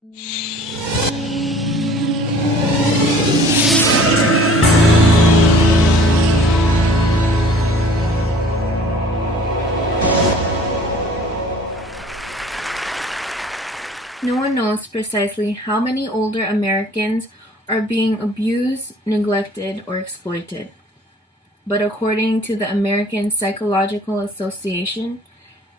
No one knows precisely how many older Americans are being abused, neglected, or exploited. But according to the American Psychological Association,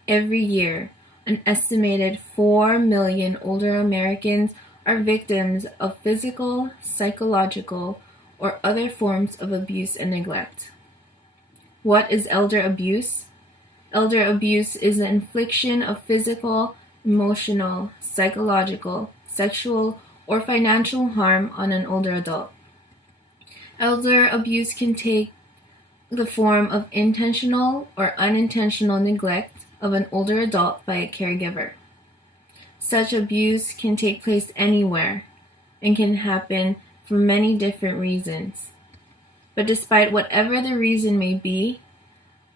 every year, an estimated 4 million older Americans are victims of physical, psychological, or other forms of abuse and neglect. What is elder abuse? Elder abuse is the infliction of physical, emotional, psychological, sexual, or financial harm on an older adult. Elder abuse can take the form of intentional or unintentional neglect of an older adult by a caregiver. Such abuse can take place anywhere and can happen for many different reasons. But despite whatever the reason may be,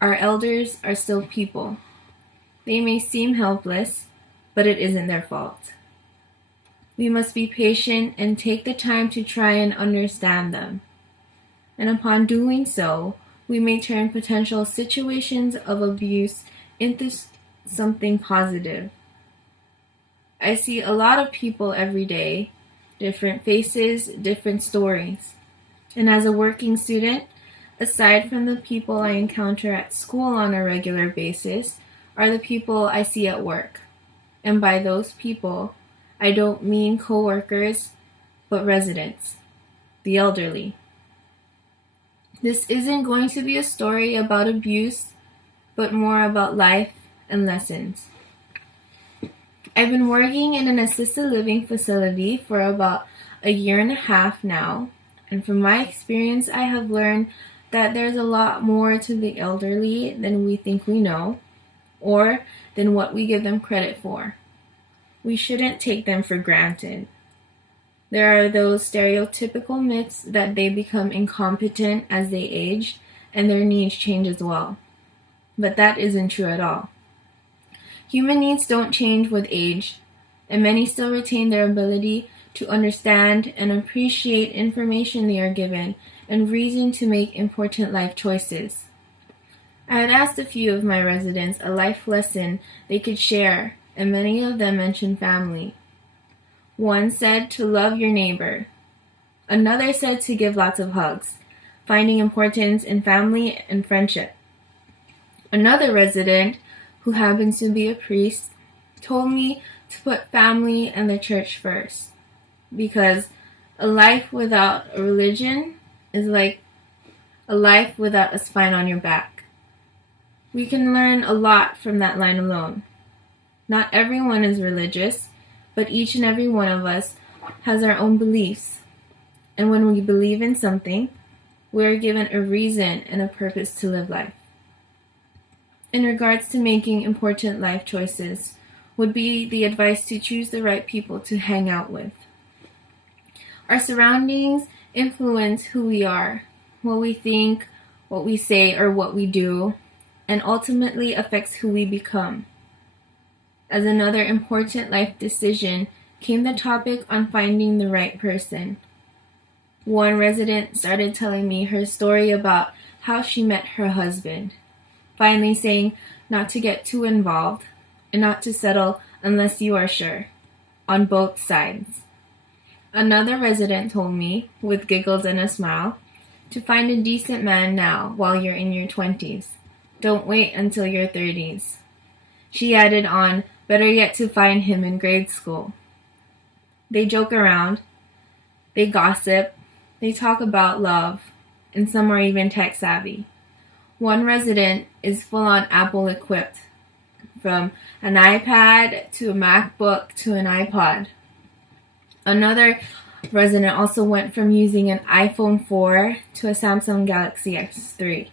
our elders are still people. They may seem helpless, but it isn't their fault. We must be patient and take the time to try and understand them. And upon doing so, we may turn potential situations of abuse into something positive. I see a lot of people every day, different faces, different stories. And as a working student, aside from the people I encounter at school on a regular basis, are the people I see at work. And by those people, I don't mean coworkers, but residents, the elderly. This isn't going to be a story about abuse, but more about life and lessons. I've been working in an assisted living facility for about a year and a half now, and from my experience, I have learned that there's a lot more to the elderly than we think we know, or than what we give them credit for. We shouldn't take them for granted. There are those stereotypical myths that they become incompetent as they age and their needs change as well. But that isn't true at all. Human needs don't change with age, and many still retain their ability to understand and appreciate information they are given and reason to make important life choices. I had asked a few of my residents a life lesson they could share, and many of them mentioned family. One said to love your neighbor. Another said to give lots of hugs, finding importance in family and friendship. Another resident, who happens to be a priest, told me to put family and the church first, because a life without a religion is like a life without a spine on your back. We can learn a lot from that line alone. Not everyone is religious, but each and every one of us has our own beliefs. And when we believe in something, we are given a reason and a purpose to live life. In regards to making important life choices, would be the advice to choose the right people to hang out with. Our surroundings influence who we are, what we think, what we say, or what we do, and ultimately affects who we become. As another important life decision came the topic on finding the right person. One resident started telling me her story about how she met her husband, finally saying not to get too involved and not to settle unless you are sure, on both sides. Another resident told me, with giggles and a smile, to find a decent man now while you're in your 20s. Don't wait until your 30s. She added on, better yet to find him in grade school. They joke around, they gossip, they talk about love, and some are even tech savvy. One resident is full-on Apple equipped, from an iPad to a MacBook to an iPod. Another resident also went from using an iPhone 4 to a Samsung Galaxy S3.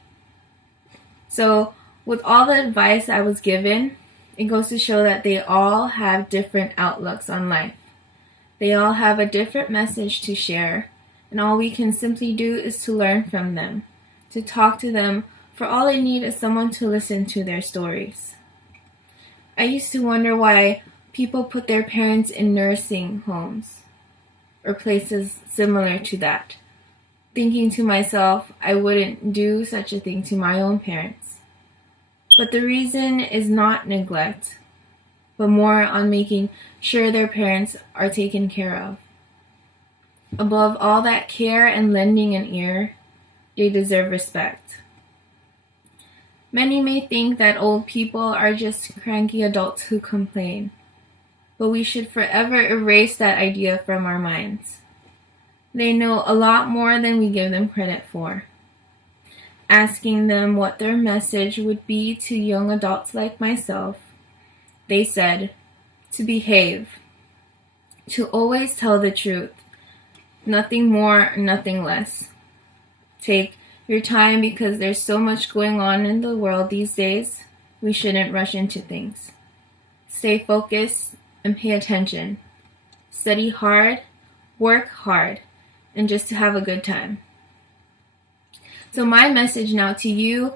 So, with all the advice I was given, it goes to show that they all have different outlooks on life. They all have a different message to share, and all we can simply do is to learn from them, to talk to them, for all they need is someone to listen to their stories. I used to wonder why people put their parents in nursing homes or places similar to that, thinking to myself, I wouldn't do such a thing to my own parents. But the reason is not neglect, but more on making sure their parents are taken care of. Above all that care and lending an ear, they deserve respect. Many may think that old people are just cranky adults who complain, but we should forever erase that idea from our minds. They know a lot more than we give them credit for. Asking them what their message would be to young adults like myself, they said, to behave, to always tell the truth, nothing more, nothing less. Take your time because there's so much going on in the world these days. We shouldn't rush into things. Stay focused and pay attention. Study hard, work hard, and just to have a good time. So my message now to you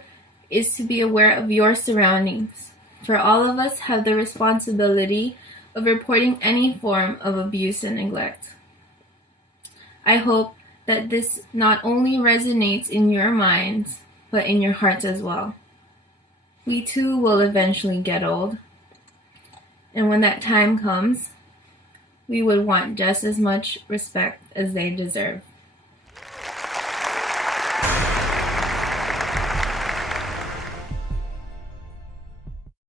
is to be aware of your surroundings. For all of us have the responsibility of reporting any form of abuse and neglect. I hope that this not only resonates in your minds, but in your hearts as well. We too will eventually get old. And when that time comes, we would want just as much respect as they deserve.